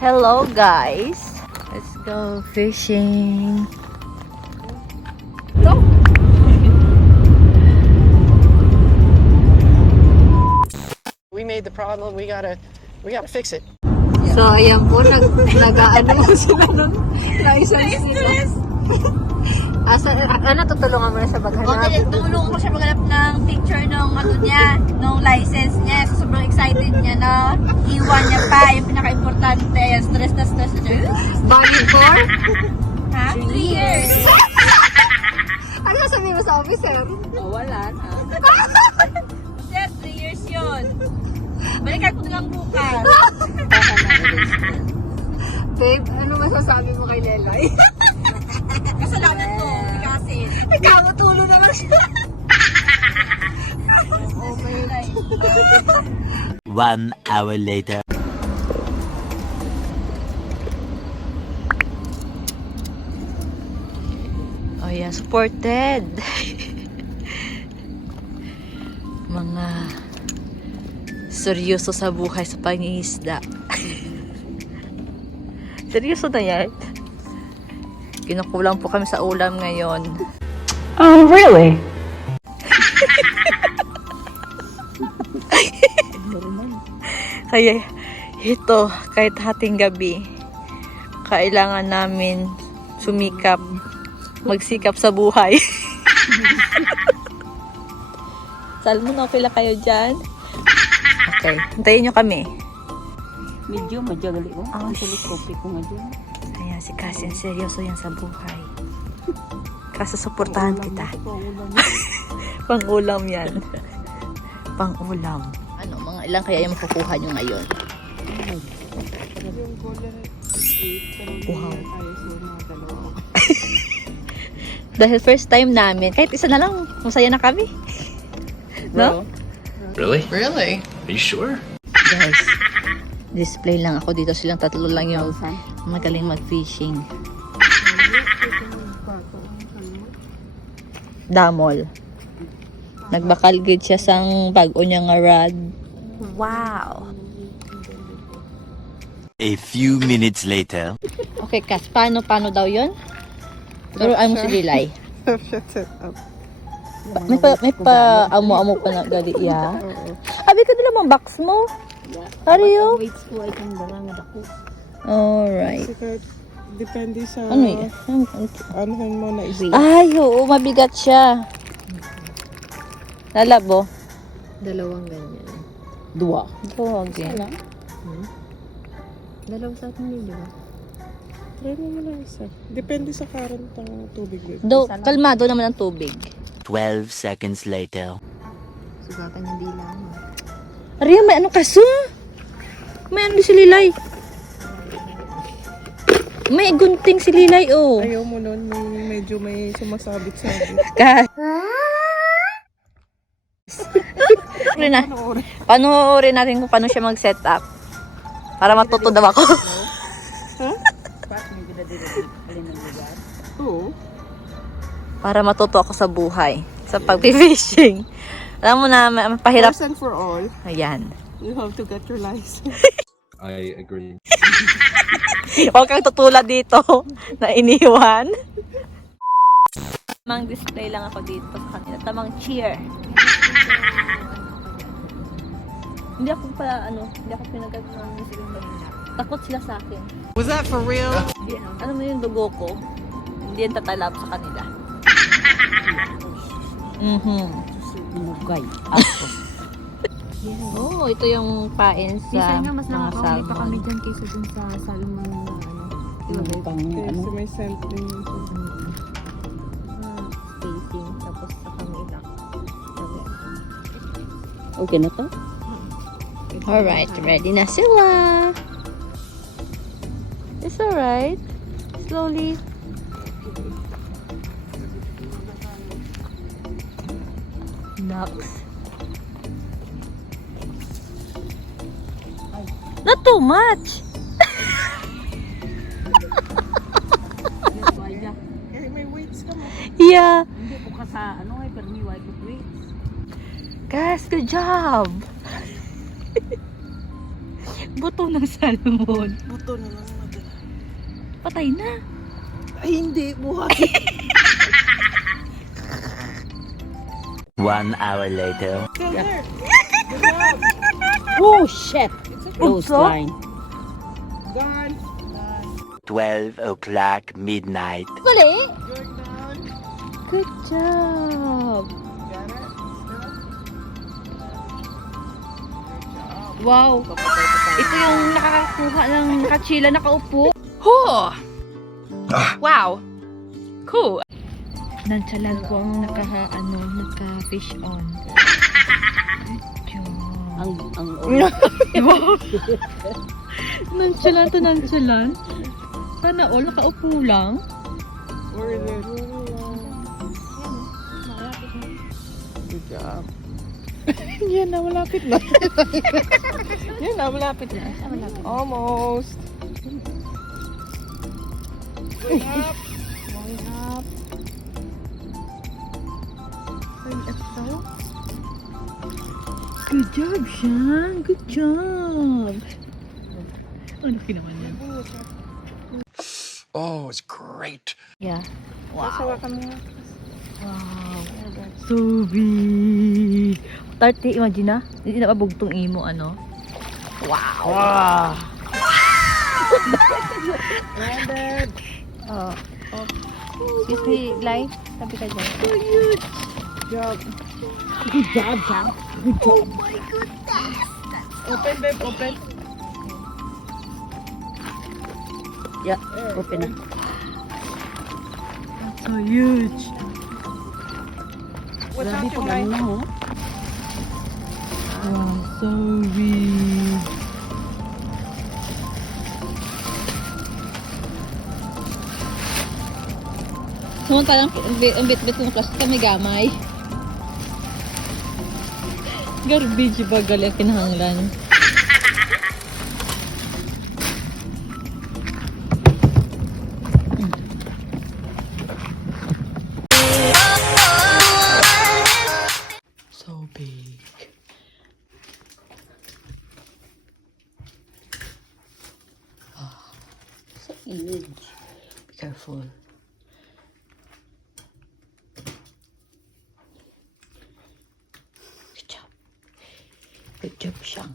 Hello guys, let's go fishing. Go! We made the problem. We gotta fix it. So ayan po, nag-ano sila nun. License nila. Tutulungan mo na siya maghanap. Okay, tumulong ko siya maghanap ng picture ng ano niya, ng license niya. So, sobrang excited niya na iwan niya pa. Yung pinaka-importante, stress na siya. Valid for? Ha? 3 years. Ano sabi mo sa officer? Oh, wala na. Sir, 3 years yun. Balikan ko na lang bukas. Babe, ano masasabi mo kay Leloy? Kasalanan ko, kasi. Nagkakatulo na lang siya. Oh my God. 1 hour later. Oh yeah, supported. Mga seryoso sa buhay sa pangingisda. Seryoso na yan. Kinukulang po kami sa ulam ngayon. Oh, really? Kaya ito, kahit hating gabi, kailangan namin sumikap, magsikap sa buhay. Salmon, okay lang kayo dyan? Okay, hintayin nyo kami. Medyo majagali ko. Ang kopi ko nga dyan. Ayan, si Cassie, seryoso yan sa buhay. Kasi suportahan kita. Pang-ulam yan. Pang-ulam. Ano, mga ilang kaya yung makukuha nyo ngayon? Wow. Dahil first time namin, kahit isa na lang, masaya na kami. No? Really? Really? Are you sure? Guys, display lang ako dito. Silang tatlo lang yung magaling mag-fishing. Damol. Nagbakal gid siya sang bago niya nga rod. Wow. A few minutes later. Okay, Kas, paano daw yun? Pero ay mo si Lilay. May pa amo pa na gali ya. Abi ka nila mang box mo. Are you? Weights ko ay kang darang ako. Alright. Depende sa Ano yan? anuhan mo na isda. Ay, oo, mabigat siya. Lalabo. Dalawang ganyan. Dua. Okay. Dalawang sa atin din, di ba? Try mo muna isa. Depende sa current ng tubig. Kalmado naman ang tubig. 12 seconds later. Sugatan yung dila mo. Ariya, may ano kaso? May ano si Lilay? May gunting si Lilay, oh. Ayaw mo nun, medyo may sumasabit-sabit. Panoorin natin kung paano siya mag-set up. Para matuto daw ako. Oo. Para matuto ako sa buhay. Sa pag-fishing. Alam mo na, mapahirap. Once and for all, Ayan. you have to get your license. I agree. Huwag kang tutulad dito na iniwan. Tamang display lang ako dito sa kanila. Tamang cheer. Hindi ako pinagat ng music kanina. Takot sila sa akin. Was that for real? Ano mo yung dugo ko? Hindi yan tatalab sa kanila. Mugay. Oh, ito yung pain sa Nga mas mga nakakauli pa kami salmon. dyan kaysa dun sa salmon na ano. Kasi may scent din yun. Spacing, tapos sa kanila. Okay na to? Alright, ready na sila. It's alright. Slowly. Nuts. Not too much. Eh, may weights ka mo. Yeah. Hindi ko ka sa ano ay pero may white weights. Guys, good job! Buto ng salmon. Buto na lang madala. Patay na. Ay, hindi. Buhay. 1 hour later. Oh, shit! Close line. Gone. 12 o'clock midnight. Uli! You're done. Good job! Got it? Wow! Ito yung nakakakuha ng nakachila, nakaupo. Huh! Wow! Cool! Nantsalan ko ang naka-fish on. Good job. Ang Nantsalan to nantsalan. Sana all nakaupo lang. Where is it? Good job. Yan na, malapit na. Yan na, malapit na. Almost. Going up. Going up. Good job, Sean. Good job. Ano kinaman yan? Oh, it's great. Yeah. Sawakan mo. Wow. So big. 30, imagine na. Hindi na mabugtong imo, ano? Wow. Landed. Oh. Excuse me, live. Sabi ka dyan. So Good huge. job. good job, Jam. Good job. Open, babe. Open. Yeah, open na. So huge. What's Grabe up, pag July? ano, oh. Wow, so big. Samantalang ang bit-bit ng plastic kami gamay. Garbage ba gali ang kinahanglan? So big. So huge. Be careful. Good job. Good job, Shang.